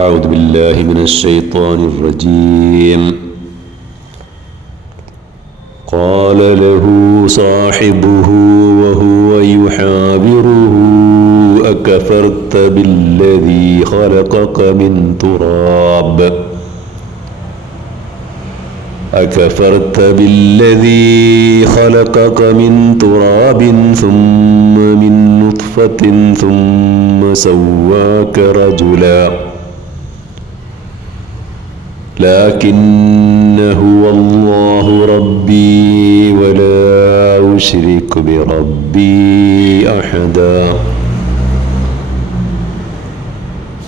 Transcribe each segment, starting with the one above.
أعوذ بالله من الشيطان الرجيم. قال له صاحبه وهو يحاوره أكفرت بالذي خلقك من تراب؟ أكفرت بالذي خلقك من تراب ثم من نطفة ثم سواك رجلا. لكن هو الله ربي ولا أشرك بربي أحدا.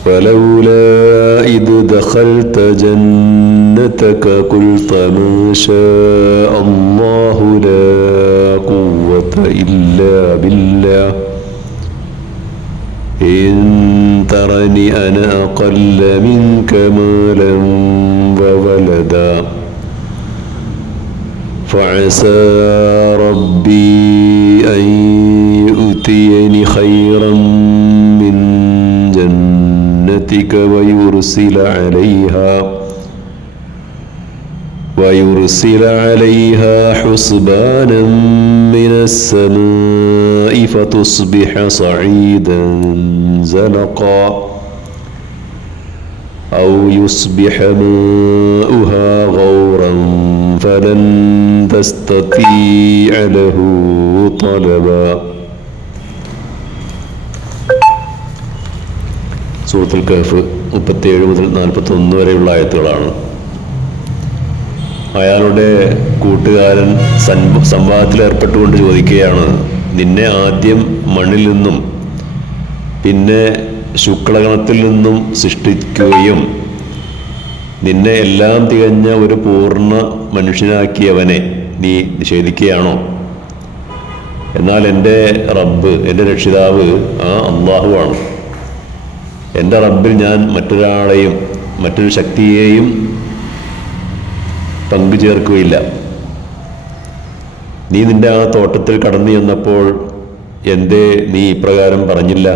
فلولا إذ دخلت جنتك قلت ما شاء الله لا قوة إلا بالله. إن ترني أنا أقل منك مالا وولدا. فعسى ربي أن يؤتيني خيرا من جنتك ويرسل عليها ويرسل عليها حسبانا من السماء فتصبح صعيدا زلقا أو يصبح ماؤها غورا فلن تستطيع له طلبا സൂറത്തുൽ കഹഫ് മുപ്പത്തിയേഴ് മുതൽ നാൽപ്പത്തൊന്ന് വരെയുള്ള ആയത്തുകളാണ് അയാളുടെ കൂട്ടുകാരൻ ഏർപ്പെട്ടുകൊണ്ട് ചോദിക്കുകയാണ് നിന്നെ ആദ്യം മണ്ണിൽ നിന്നും പിന്നെ ശുക്ലഗണത്തിൽ നിന്നും സൃഷ്ടിക്കുകയും നിന്നെ എല്ലാം തികഞ്ഞ ഒരു പൂർണ മനുഷ്യനാക്കിയവനെ നീ നിഷേധിക്കുകയാണോ? എന്നാൽ എന്റെ റബ്ബ് എന്റെ രക്ഷിതാവ് ആ അള്ളാഹുവാണ് എന്റെ റബ്ബിൽ ഞാൻ മറ്റൊരാളെയും മറ്റൊരു ശക്തിയെയും പങ്കു ചേർക്കുകയില്ല. നീ നിന്റെ ആ തോട്ടത്തിൽ കടന്നു ചെന്നപ്പോൾ എന്തേ നീ ഇപ്രകാരം പറഞ്ഞില്ല?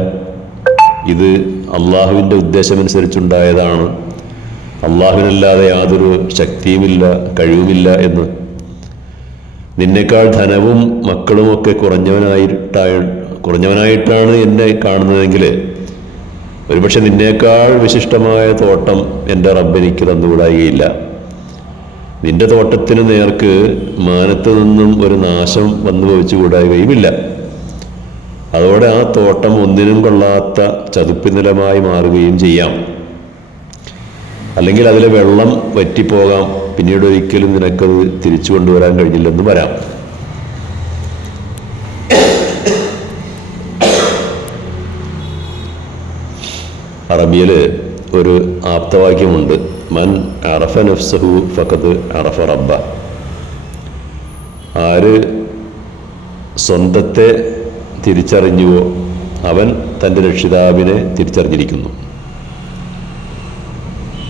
ഇത് അള്ളാഹുവിന്റെ ഉദ്ദേശമനുസരിച്ചുണ്ടായതാണ്. അള്ളാഹുവിനല്ലാതെ യാതൊരു ശക്തിയുമില്ല കഴിവുമില്ല എന്ന്. നിന്നേക്കാൾ ധനവും മക്കളുമൊക്കെ കുറഞ്ഞവനായിട്ടായ കുറഞ്ഞവനായിട്ടാണ് എന്നെ കാണുന്നതെങ്കിൽ ഒരുപക്ഷെ നിന്നേക്കാൾ വിശിഷ്ടമായ തോട്ടം എന്റെ റബ്ബെനിക്ക് തന്നുകൂടായികയില്ല. നിന്റെ തോട്ടത്തിന് നേർക്ക് മാനത്ത് നിന്നും ഒരു നാശം വന്നു ഭവിച്ചുകൂടാകുകയുമില്ല അതോടെ ആ തോട്ടം ഒന്നിനും കൊള്ളാത്ത ചതുപ്പ് നിലമായി മാറുകയും ചെയ്യാം. അല്ലെങ്കിൽ അതിലെ വെള്ളം വറ്റിപ്പോകാം. പിന്നീട് ഒരിക്കലും നിനക്കത് തിരിച്ചു കൊണ്ടുവരാൻ കഴിഞ്ഞില്ലെന്ന് വരാം. അറബിയിൽ ഒരു ആപ്തവാക്യമുണ്ട്. മൻ അറഫ നഫ്സഹു ഫഖദ് അറഫ റബ്ബ. ആര് സ്വന്തത്തെ തിരിച്ചറിഞ്ഞുവോ അവൻ തന്റെ രക്ഷിതാവിനെ തിരിച്ചറിഞ്ഞിരിക്കുന്നു.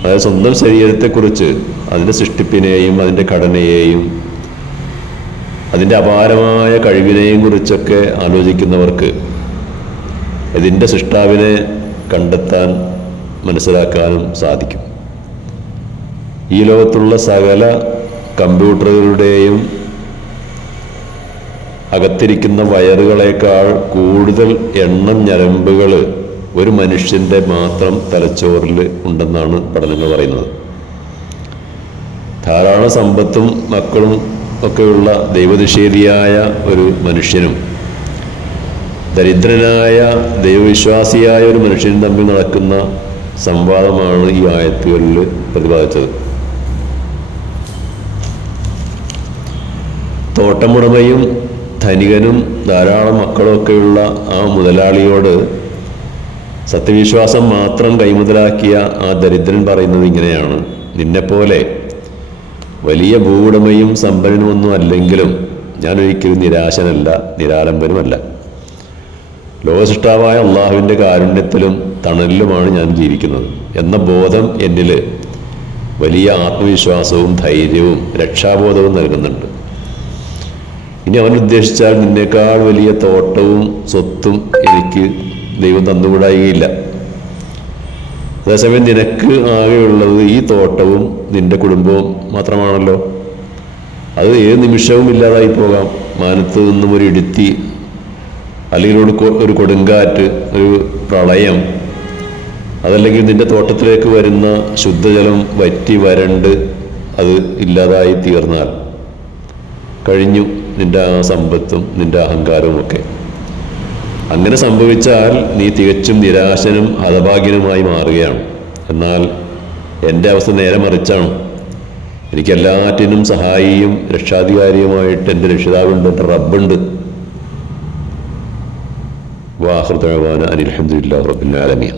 അതായത് സ്വന്തം ശരീരത്തെക്കുറിച്ച് അതിന്റെ സൃഷ്ടിപ്പിനെയും അതിന്റെ ഘടനയെയും അതിന്റെ അപാരമായ കഴിവിനെയും കുറിച്ചൊക്കെ ആലോചിക്കുന്നവർക്ക് ഇതിന്റെ സൃഷ്ടാവിനെ കണ്ടെത്താൻ മനസ്സിലാക്കാനും സാധിക്കും. ഈ ലോകത്തുള്ള സകല കമ്പ്യൂട്ടറുകളുടെയും അകത്തിരിക്കുന്ന വയറുകളേക്കാൾ കൂടുതൽ എണ്ണം ഞരമ്പുകൾ ഒരു മനുഷ്യന്റെ മാത്രം തലച്ചോറിൽ ഉണ്ടെന്നാണ് പഠനങ്ങൾ പറയുന്നത്. ധാരാളം സമ്പത്തും മക്കളും ഒക്കെയുള്ള ദൈവനിഷേധിയായ ഒരു മനുഷ്യനും ദരിദ്രനായ ദൈവവിശ്വാസിയായ ഒരു മനുഷ്യനും തമ്മിൽ നടക്കുന്ന സംവാദമാണ് ഈ ആയത്തുകളിൽ പ്രതിപാദിച്ചത്. തോട്ടമുടമയും ധനികനും ധാരാളം മക്കളുമൊക്കെയുള്ള ആ മുതലാളിയോട് സത്യവിശ്വാസം മാത്രം കൈമുതലാക്കിയ ആ ദരിദ്രൻ പറയുന്നത് ഇങ്ങനെയാണ്. നിന്നെപ്പോലെ വലിയ ഭൂവുടമയും സമ്പന്നനുമൊന്നും അല്ലെങ്കിലും ഞാൻ ഒരിക്കലും നിരാശനല്ല നിരാലംബനുമല്ല. ലോകസൃഷ്ടാവായ അള്ളാഹുവിന്റെ കാരുണ്യത്തിലും തണലിലുമാണ് ഞാൻ ജീവിക്കുന്നത്. എന്ന ബോധം എന്നിൽ വലിയ ആത്മവിശ്വാസവും ധൈര്യവും രക്ഷാബോധവും നൽകുന്നുണ്ട്. ഇനി അവൻ ഉദ്ദേശിച്ചാൽ നിന്നേക്കാൾ വലിയ തോട്ടവും സ്വത്തും എനിക്ക് ദൈവം തന്നുകൂടായികയില്ല അതേസമയം നിനക്ക് ആകെയുള്ളത് ഈ തോട്ടവും നിന്റെ കുടുംബവും മാത്രമാണല്ലോ. അത് ഏത് നിമിഷവും ഇല്ലാതായി പോകാം. മാനത്ത് നിന്നും ഒരു ഇടുത്തി അല്ലെങ്കിൽ ഒരു ഒരു കൊടുങ്കാറ്റ് ഒരു പ്രളയം. അതല്ലെങ്കിൽ നിന്റെ തോട്ടത്തിലേക്ക് വരുന്ന ശുദ്ധജലം വറ്റി വരണ്ട് അത് ഇല്ലാതായി തീർന്നാൽ. കഴിഞ്ഞു. നിന്റെ ആ സമ്പത്തും നിന്റെ അഹങ്കാരവും ഒക്കെ. അങ്ങനെ സംഭവിച്ചാൽ നീ തികച്ചും നിരാശനും ഹതഭാഗ്യനുമായി മാറുകയാണ്. എന്നാൽ എന്റെ അവസ്ഥ നേരെ മറിച്ചാണ്. എനിക്ക് എല്ലാറ്റിനും സഹായിയും രക്ഷാധികാരിയുമായിട്ട് എന്റെ രക്ഷിതാവുണ്ട് എന്റെ റബ്ബുണ്ട്. വാഹൃദാന അനിൽഹമ്മദില്ല റബ്ബിൻ ആലമീൻ.